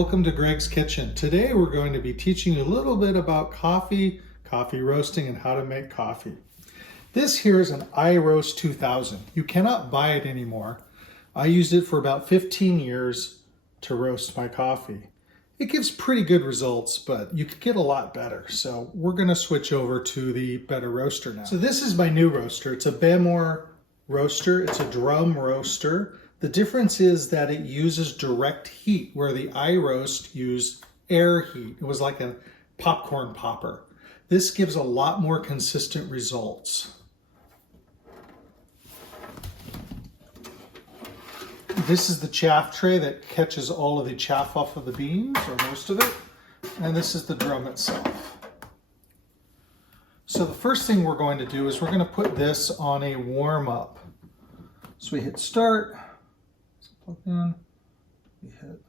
welcome to Greg's Kitchen. Today we're going to be teaching you a little bit about coffee roasting, and how to make coffee. This here is an iRoast 2000. You cannot buy it anymore. I used it for about 15 years to roast my coffee. It gives pretty good results, but you could get a lot better. So we're going to switch over to the better roaster now. So this is my new roaster. It's a Bemore roaster. It's a drum roaster. The difference is that it uses direct heat, where the iRoast used air heat. It was like a popcorn popper. This gives a lot more consistent results. This is the chaff tray that catches all of the chaff off of the beans, or most of it. And this is the drum itself. So the first thing we're going to do is we're going to put this on a warm up. So we hit start. Plug in, we hit.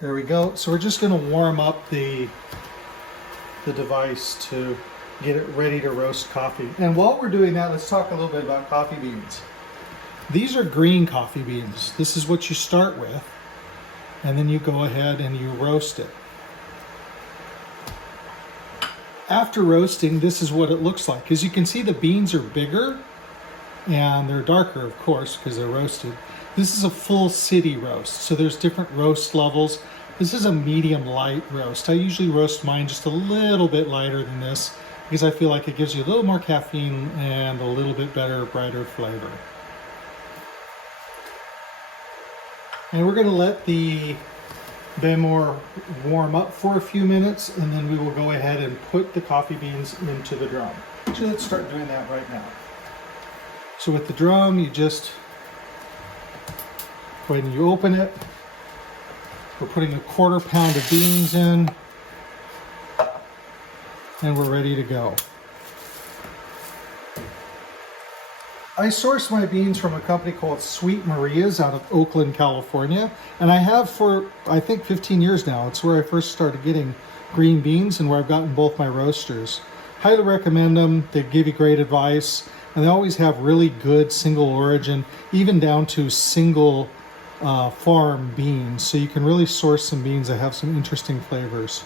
There we go. So we're just going to warm up the device to get it ready to roast coffee. And while we're doing that, let's talk a little bit about coffee beans. These are green coffee beans. This is what you start with, and then you go ahead and you roast it. After roasting, this is what it looks like. As you can see, the beans are bigger and they're darker, of course, because they're roasted. This is a full city roast, so there's different roast levels. This is a medium light roast. I usually roast mine just a little bit lighter than this because I feel like it gives you a little more caffeine and a little bit better, brighter flavor. And we're going to let the Bemore warm up for a few minutes, and then we will go ahead and put the coffee beans into the drum. So let's start doing that right now. So with the drum, you just go ahead and you open it. We're putting a 1/4 pound of beans in, and we're ready to go. I source my beans from a company called Sweet Maria's out of Oakland, California. And I have for, I think, 15 years now. It's where I first started getting green beans and where I've gotten both my roasters. Highly recommend them. They give you great advice. And they always have really good single origin, even down to single farm beans. So you can really source some beans that have some interesting flavors.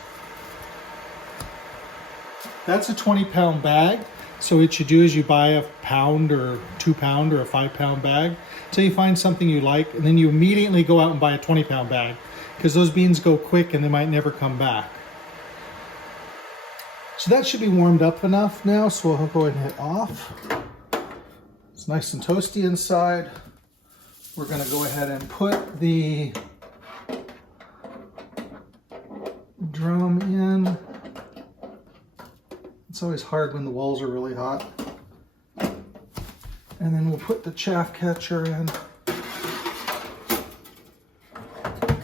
That's a 20-pound bag. So what you do is you buy a pound or 2 pound or a 5 pound bag until you find something you like, and then you immediately go out and buy a 20-pound bag because those beans go quick and they might never come back. So that should be warmed up enough now, so we'll go ahead and hit off. It's nice and toasty inside. We're going to go ahead and put the drum in. It's always hard when the walls are really hot. And then we'll put the chaff catcher in.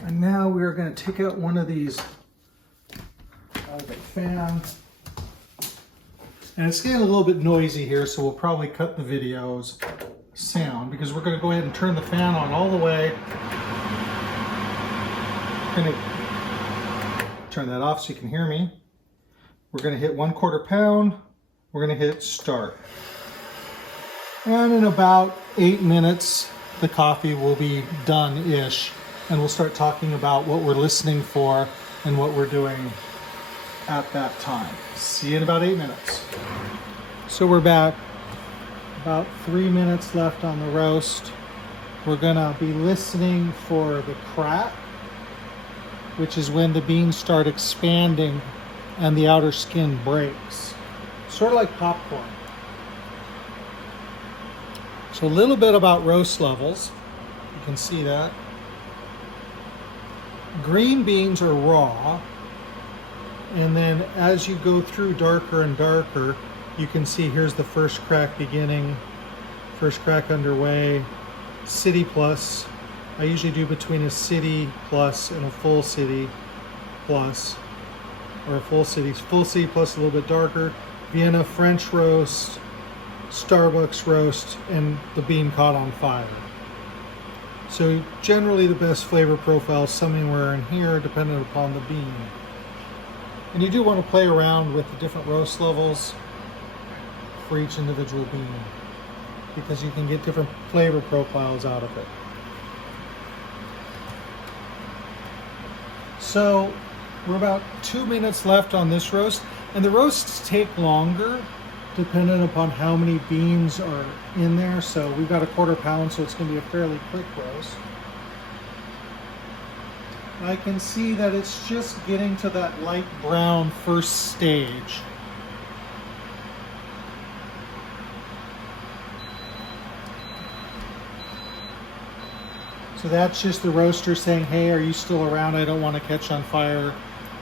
And now we're going to take out one of these out of the fan. And it's getting a little bit noisy here, so we'll probably cut the video's sound because we're going to go ahead and turn the fan on all the way. I'm going to turn that off so you can hear me. We're going to hit 1/4 pound. We're going to hit start. And in about 8 minutes, the coffee will be done-ish. And we'll start talking about what we're listening for and what we're doing at that time. See you in about 8 minutes. So we're back. About 3 minutes left on the roast. We're going to be listening for the crack, which is when the beans start expanding and the outer skin breaks. Sort of like popcorn. So a little bit about roast levels. You can see that. Green beans are raw, and then as you go through darker and darker, you can see here's the first crack beginning, first crack underway, city plus. I usually do between a city plus and a full city plus. Or a full city plus a little bit darker, Vienna French roast, Starbucks roast, and the bean caught on fire. So generally the best flavor profile is somewhere in here depending upon the bean. And you do want to play around with the different roast levels for each individual bean. because you can get different flavor profiles out of it. So we're about 2 minutes left on this roast, and the roasts take longer depending upon how many beans are in there. So we've got a 1/4 pound, so it's going to be a fairly quick roast. I can see that it's just getting to that light brown first stage. So that's just the roaster saying, hey, are you still around? I don't want to catch on fire.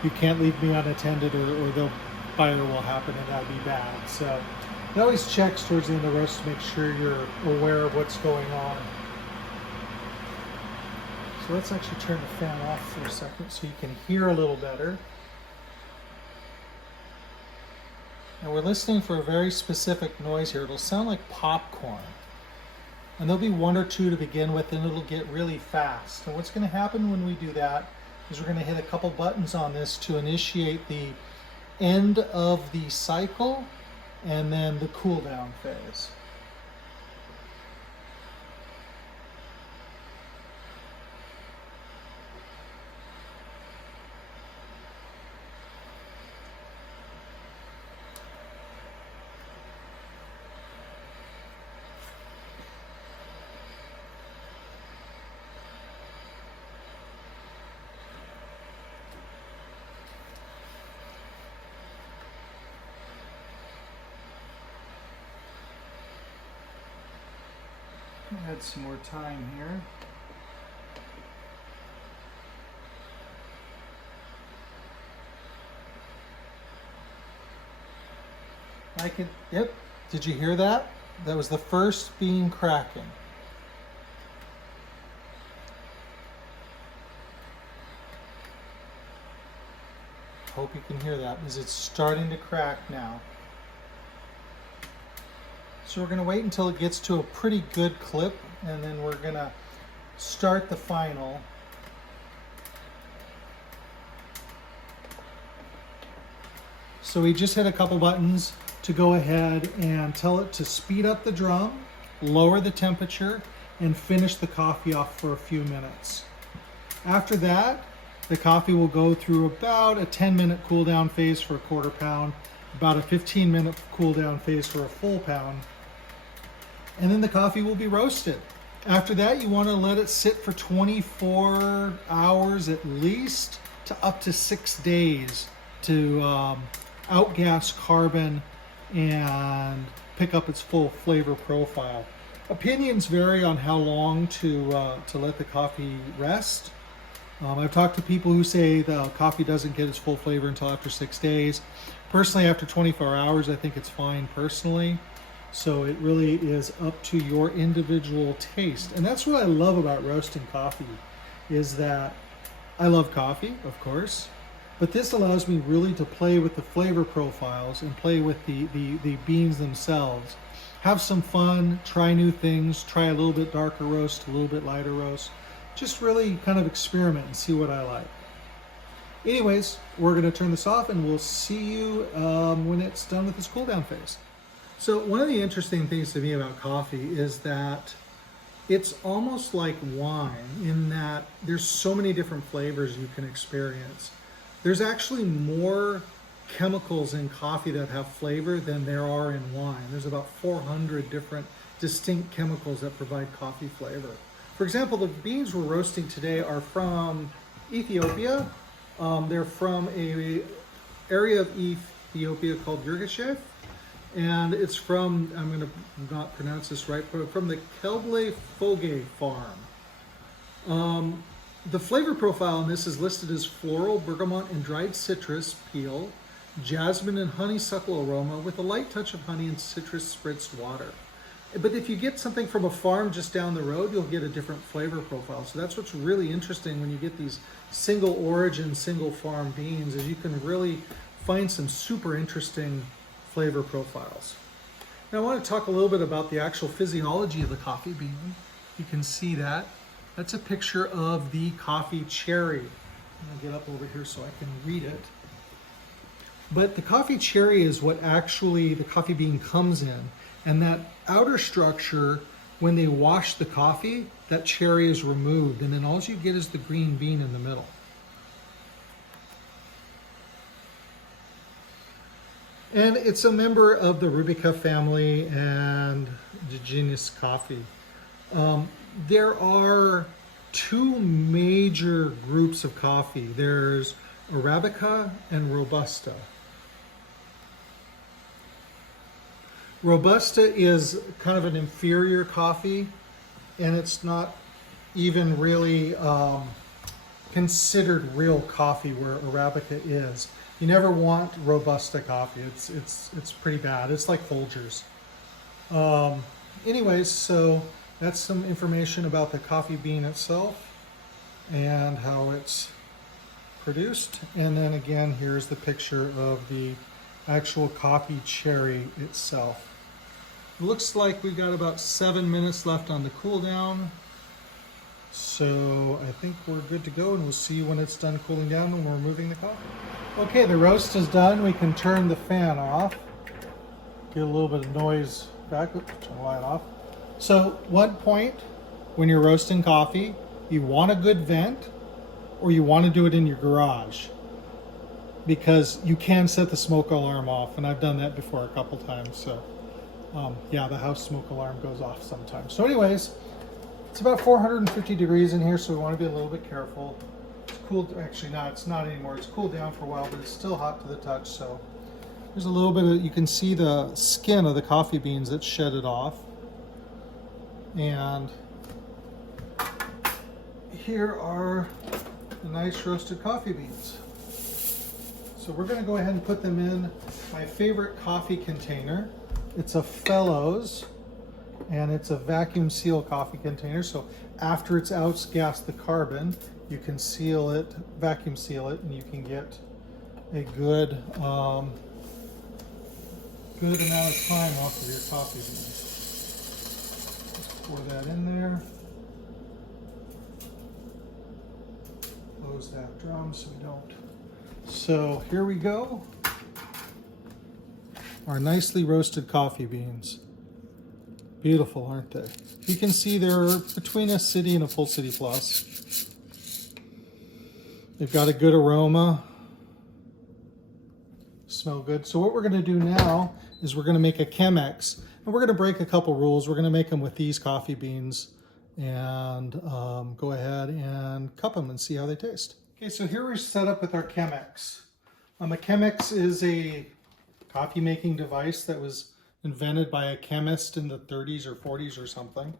You can't leave me unattended, or the fire will happen and that'd be bad. So it always checks towards the end of the roast to make sure you're aware of what's going on. So let's actually turn the fan off for a second so you can hear a little better. And we're listening for a very specific noise here. It'll sound like popcorn. And there'll be 1 or 2 to begin with, and it'll get really fast. And what's going to happen when we do that is we're going to hit a couple buttons on this to initiate the end of the cycle and then the cool down phase. Add some more time here. Yep, did you hear that? That was the first bean cracking. Hope you can hear that, because it's starting to crack now. So we're going to wait until it gets to a pretty good clip, and then we're going to start the final. So we just hit a couple buttons to go ahead and tell it to speed up the drum, lower the temperature, and finish the coffee off for a few minutes. After that, the coffee will go through about a 10-minute cool down phase for a 1/4 pound, about a 15-minute cool down phase for a full pound. And then the coffee will be roasted. After that, you want to let it sit for 24 hours at least to up to 6 days to outgas carbon and pick up its full flavor profile. Opinions vary on how long to let the coffee rest. I've talked to people who say the coffee doesn't get its full flavor until after 6 days. Personally, after 24 hours, I think it's fine personally. So it really is up to your individual taste. And that's what I love about roasting coffee, is that I love coffee, of course, but this allows me really to play with the flavor profiles and play with the beans themselves. Have some fun, try new things, try a little bit darker roast, a little bit lighter roast. Just really kind of experiment and see what I like. Anyways, we're going to turn this off and we'll see you when it's done with this cool down phase. So one of the interesting things to me about coffee is that it's almost like wine in that there's so many different flavors you can experience. There's actually more chemicals in coffee that have flavor than there are in wine. There's about 400 different distinct chemicals that provide coffee flavor. For example, the beans we're roasting today are from Ethiopia. They're from an area of Ethiopia called Yirgacheffe. And it's from, I'm going to not pronounce this right, but from the Kelble Foge farm. The flavor profile in this is listed as floral, bergamot, and dried citrus peel, jasmine and honeysuckle aroma with a light touch of honey and citrus spritzed water. But if you get something from a farm just down the road, you'll get a different flavor profile. So that's what's really interesting when you get these single origin, single farm beans, is you can really find some super interesting flavor profiles. Now I want to talk a little bit about the actual physiology of the coffee bean. You can see that. That's a picture of the coffee cherry. I'm going to get up over here so I can read it. But the coffee cherry is what actually the coffee bean comes in. And that outer structure, when they wash the coffee, that cherry is removed, and then all you get is the green bean in the middle. And it's a member of the Arabica family and the genus coffee. There are two major groups of coffee. There's Arabica and Robusta. Robusta is kind of an inferior coffee, and it's not even really considered real coffee where Arabica is. You never want Robusta coffee. It's pretty bad. It's like Folgers. Anyways, so that's some information about the coffee bean itself and how it's produced. And then again, here's the picture of the actual coffee cherry itself. It looks like we've got about 7 minutes left on the cool down. So I think we're good to go, and we'll see you when it's done cooling down when we're removing the coffee. Okay, the roast is done. We can turn the fan off. Get a little bit of noise back. Oops, turn the light off. So one point when you're roasting coffee, you want a good vent, or you want to do it in your garage, because you can set the smoke alarm off, and I've done that before a couple times. So yeah, the house smoke alarm goes off sometimes. So anyways, it's about 450 degrees in here, so we want to be a little bit careful. It's cooled, actually not, it's not anymore. It's cooled down for a while, but it's still hot to the touch. So there's a little bit of, you can see the skin of the coffee beans that shed it off. And here are the nice roasted coffee beans. So we're going to go ahead and put them in my favorite coffee container. It's a Fellows, and it's a vacuum seal coffee container. So after it's outgassed the carbon, you can seal it, vacuum seal it, and you can get a good amount of time off of your coffee beans. Just pour that in there. Close that drum so we don't. So here we go. Our nicely roasted coffee beans. Beautiful, aren't they? You can see they're between a city and a full city plus. They've got a good aroma. Smell good. So what we're going to do now is we're going to make a Chemex, and we're going to break a couple rules. We're going to make them with these coffee beans and go ahead and cup them and see how they taste. Okay, so here we're set up with our Chemex. A Chemex is a coffee making device that was invented by a chemist in the 30s or 40s or something.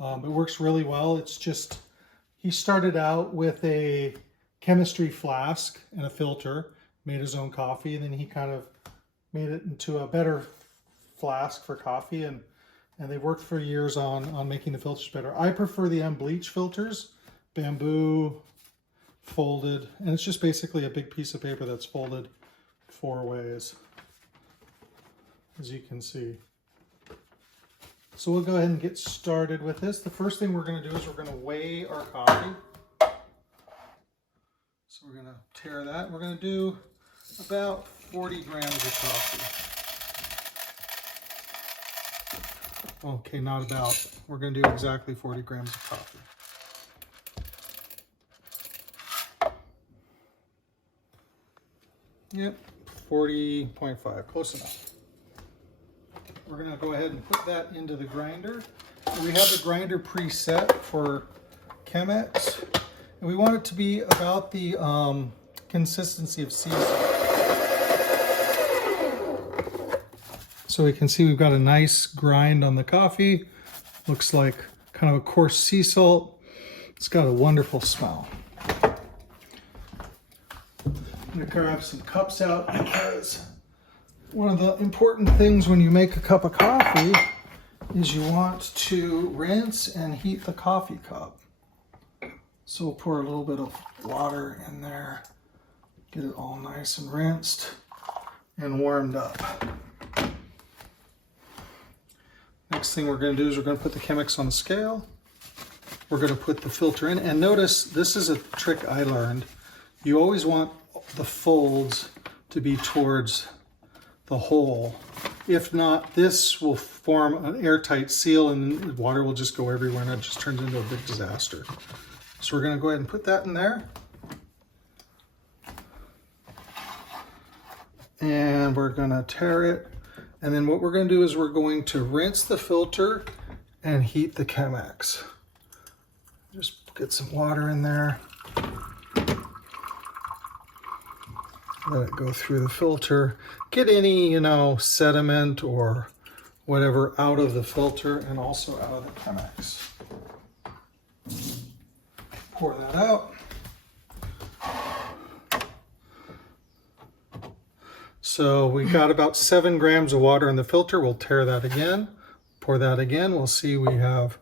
It works really well. It's just, he started out with a chemistry flask and a filter, made his own coffee, and then he kind of made it into a better flask for coffee, and they worked for years on making the filters better. I prefer the unbleached filters, bamboo, folded, and it's just basically a big piece of paper that's folded 4 ways, as you can see. So we'll go ahead and get started with this. The first thing we're going to do is we're going to weigh our coffee. So we're going to tear that. We're going to do about 40 grams of coffee. Okay, not about. We're going to do exactly 40 grams of coffee. Yep, 40.5, close enough. We're going to go ahead and put that into the grinder. We have the grinder preset for Chemex, and we want it to be about the consistency of sea salt. So we can see we've got a nice grind on the coffee. Looks like kind of a coarse sea salt. It's got a wonderful smell. I'm going to grab some cups out, because one of the important things when you make a cup of coffee is you want to rinse and heat the coffee cup. So we'll pour a little bit of water in there, get it all nice and rinsed and warmed up. Next thing we're going to do is we're going to put the Chemex on the scale. We're going to put the filter in, and notice this is a trick I learned. You always want the folds to be towards the hole If not, this will form an airtight seal and the water will just go everywhere and it just turns into a big disaster. So we're going to go ahead and put that in there. And we're going to tare it. And then what we're going to do is we're going to rinse the filter and heat the Chemex. Just get some water in there. Let it go through the filter. Get any, sediment or whatever out of the filter and also out of the Chemex. Pour that out. So we got about 7 grams of water in the filter. We'll tare that again. Pour that again. We'll see we have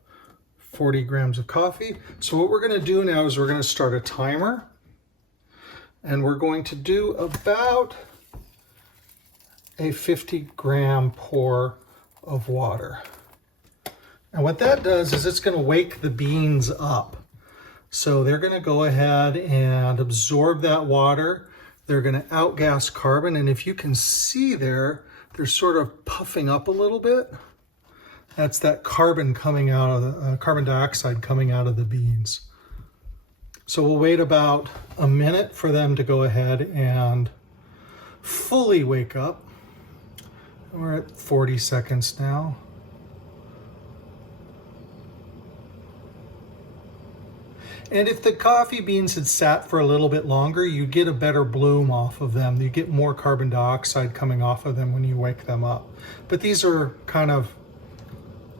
40 grams of coffee. So what we're going to do now is we're going to start a timer. And we're going to do about a 50-gram pour of water. And what that does is it's going to wake the beans up. So they're going to go ahead and absorb that water. They're going to outgas carbon. And if you can see there, they're sort of puffing up a little bit. That's that carbon coming out of the carbon dioxide coming out of the beans. So we'll wait about a minute for them to go ahead and fully wake up. We're at 40 seconds now. And if the coffee beans had sat for a little bit longer, you get a better bloom off of them. You get more carbon dioxide coming off of them when you wake them up. But these are kind of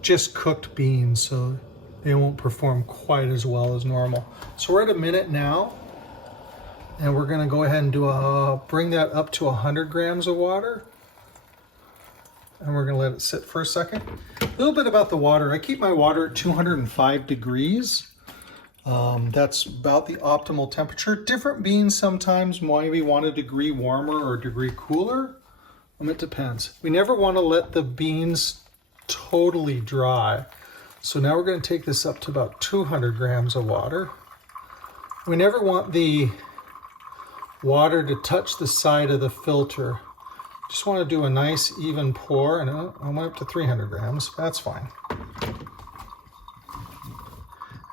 just cooked beans, so they won't perform quite as well as normal. So we're at a minute now, and we're gonna go ahead and bring that up to 100 grams of water. And we're gonna let it sit for a second. A little bit about the water. I keep my water at 205 degrees. That's about the optimal temperature. Different beans sometimes maybe 1 degree warmer or a degree cooler. It depends. We never wanna let the beans totally dry. So now we're going to take this up to about 200 grams of water. We never want the water to touch the side of the filter. Just want to do a nice even pour, and I went up to 300 grams. That's fine.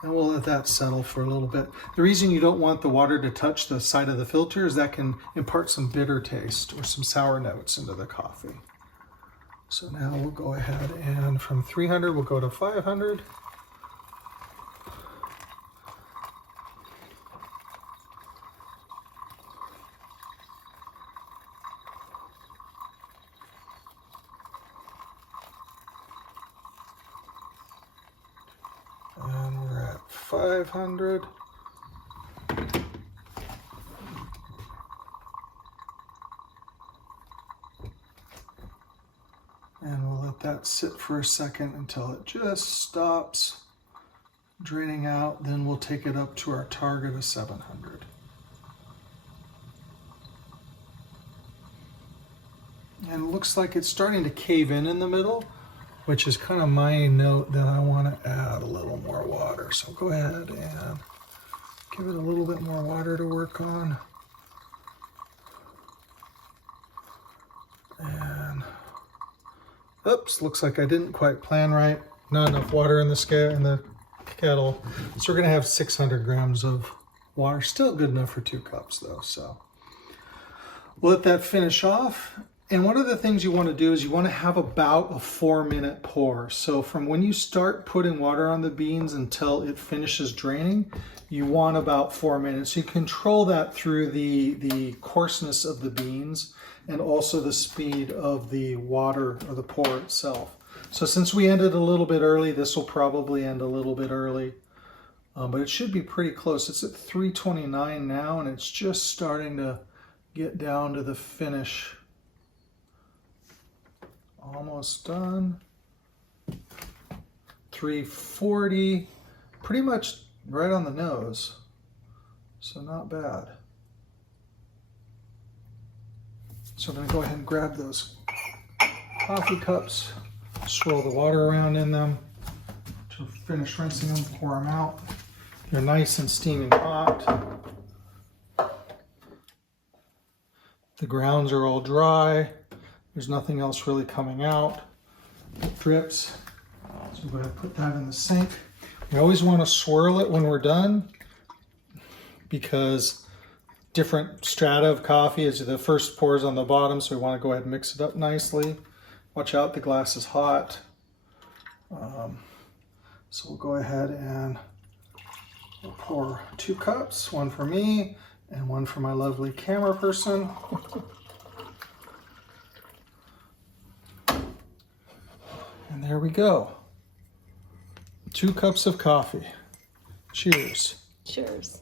And we'll let that settle for a little bit. The reason you don't want the water to touch the side of the filter is that can impart some bitter taste or some sour notes into the coffee. So now we'll go ahead and from 300, we'll go to 500. And we're at 500. And we'll let that sit for a second until it just stops draining out. Then we'll take it up to our target of 700. And it looks like it's starting to cave in the middle, which is kind of my note that I want to add a little more water. So go ahead and give it a little bit more water to work on. And oops, looks like I didn't quite plan right. Not enough water in the kettle. So we're gonna have 600 grams of water. Still good enough for 2 cups though, so. We'll let that finish off. And one of the things you wanna do is you wanna have about a 4-minute pour. So from when you start putting water on the beans until it finishes draining, you want about 4 minutes. You control that through the coarseness of the beans and also the speed of the water or the pour itself. So since we ended a little bit early, this will probably end a little bit early, but it should be pretty close. It's at 329 now, and it's just starting to get down to the finish. Almost done. 340, pretty much right on the nose, so not bad. So I'm going to go ahead and grab those coffee cups, swirl the water around in them to finish rinsing them, pour them out. They're nice and steaming hot. The grounds are all dry. There's nothing else really coming out. It drips. So I'm going to put that in the sink. We always want to swirl it when we're done because different strata of coffee is the first pours on the bottom, so we want to go ahead and mix it up nicely. Watch out, the glass is hot. So we'll go ahead and we'll pour 2 cups, one for me and one for my lovely camera person. And there we go. 2 cups of coffee. Cheers. Cheers.